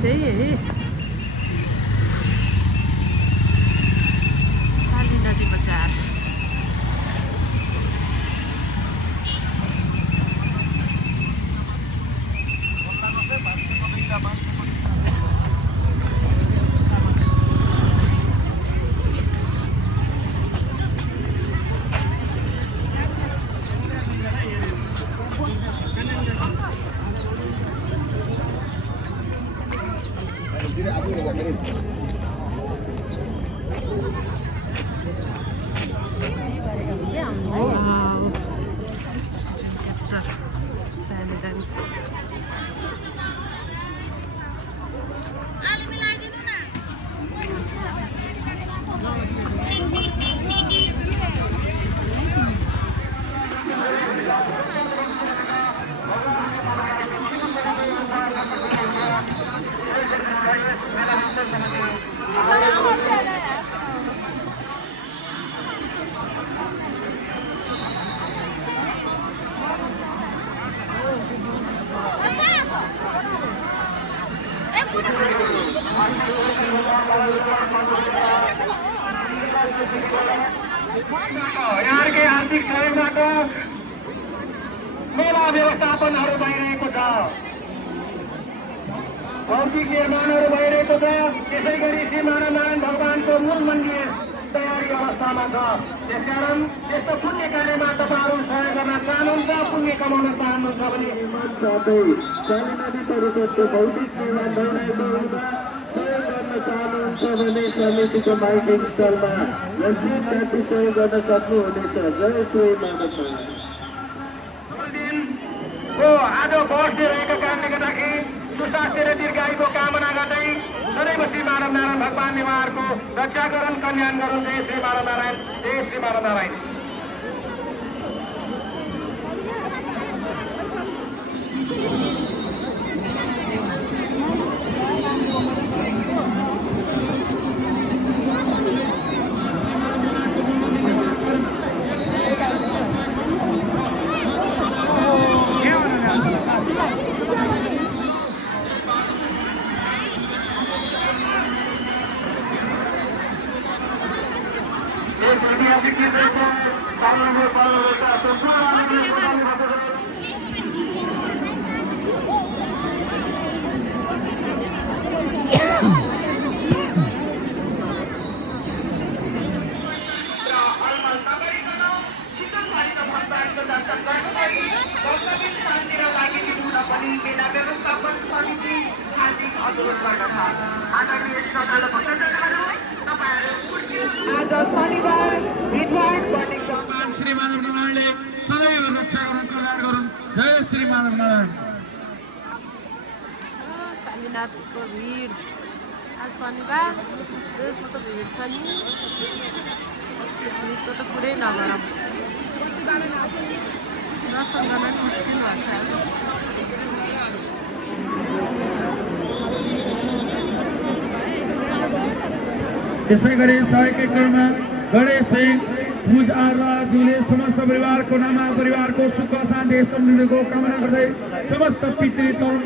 चाहिँ यही साली नदी बजार। यहाँकै आर्थिक सहयोगबाट मेला व्यवस्थापनहरू भइरहेको छ, भौतिक निर्माणहरू भइरहेको छ। त्यसै गरी श्री मानवनारायण भगवानको मूल मन्दिर तयारी अवस्थामा छ। त्यसकारण यस्तो पुण्य कार्यमा तपाईँहरू सहयोग गर्न चाहनुहुन्छ, पुण्य कमाउन चाहनुहुन्छ भने साथै काली नदी परिषदको भौतिक निर्माण भइरहेको हुँदा सहयोग गर्न चाहनुहुन्छ भने समितिको माइकिङ स्थलमा रसिद काटी सहयोग गर्न सक्नुहुनेछ। जय श्री मानवनारायण। आज बस्दिरहेको कारणले गर्दाखेरि सुस्वास्थ्य र दीर्घायुको कामना गर्दै सदैव श्री मानवनारायण भगवानले उहाँहरूको रक्षा गरून्, कल्याण गरून्। जय श्री मानवनारायण, जय श्री मानवनारायण। श्री मानवनारायणले सदैव रक्षा गरून्, कल्याण गरून्। जय श्री मानवनारायण। सालीनाथको भिड आज शनिबार त्यस्तो भिड छ नि, भिडको त पुरै नगरौँ, दर्शन गर्न मुस्किल भएको छ आज। त्यसै गरी सहयोगी क्रममा गणेश सिंह भुजआरज्यूले समस्त परिवारको नाममा परिवारको सुख शान्ति समृद्धिको कामना गर्दै समस्त पितृ तरुण